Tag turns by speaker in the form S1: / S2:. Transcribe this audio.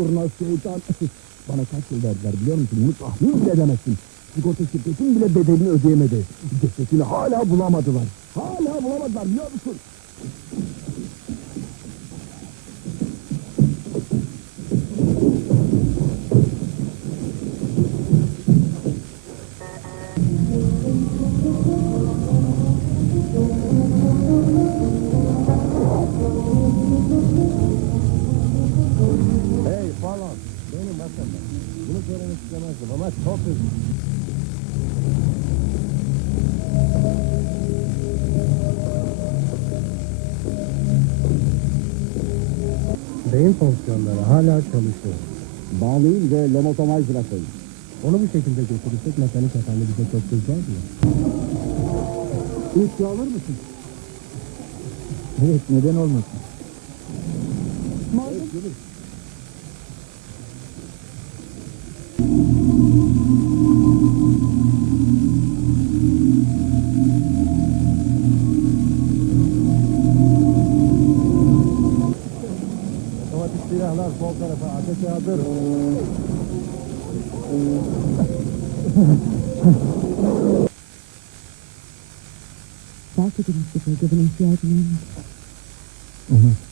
S1: kurnaz şeytan. Bana kaç yıl verdiler biliyor musun? Bunu tahmin bile edemezsin. Sigorta şirketin bile bedelini ödeyemedi. Cesetini hala bulamadılar. Hala bulamadılar biliyor musun? Hey falan. Benim masamda. Bunu söylemek istemezdim ama çok üzüldüm.
S2: Beyin fonksiyonları hala çalışıyor.
S1: Bağlayın ve lomotomal bırakın.
S2: Onu bu şekilde götürürsek mekanik efendi bize çok kızacak mı?
S1: Uyku alır mısın? Evet, neden olmasın? Yürü. Otomatik silahlar sol tarafa ateşe hazır.
S3: Belki de Mustafa Göbek'in ihtiyacım olmaz.
S1: Olmaz.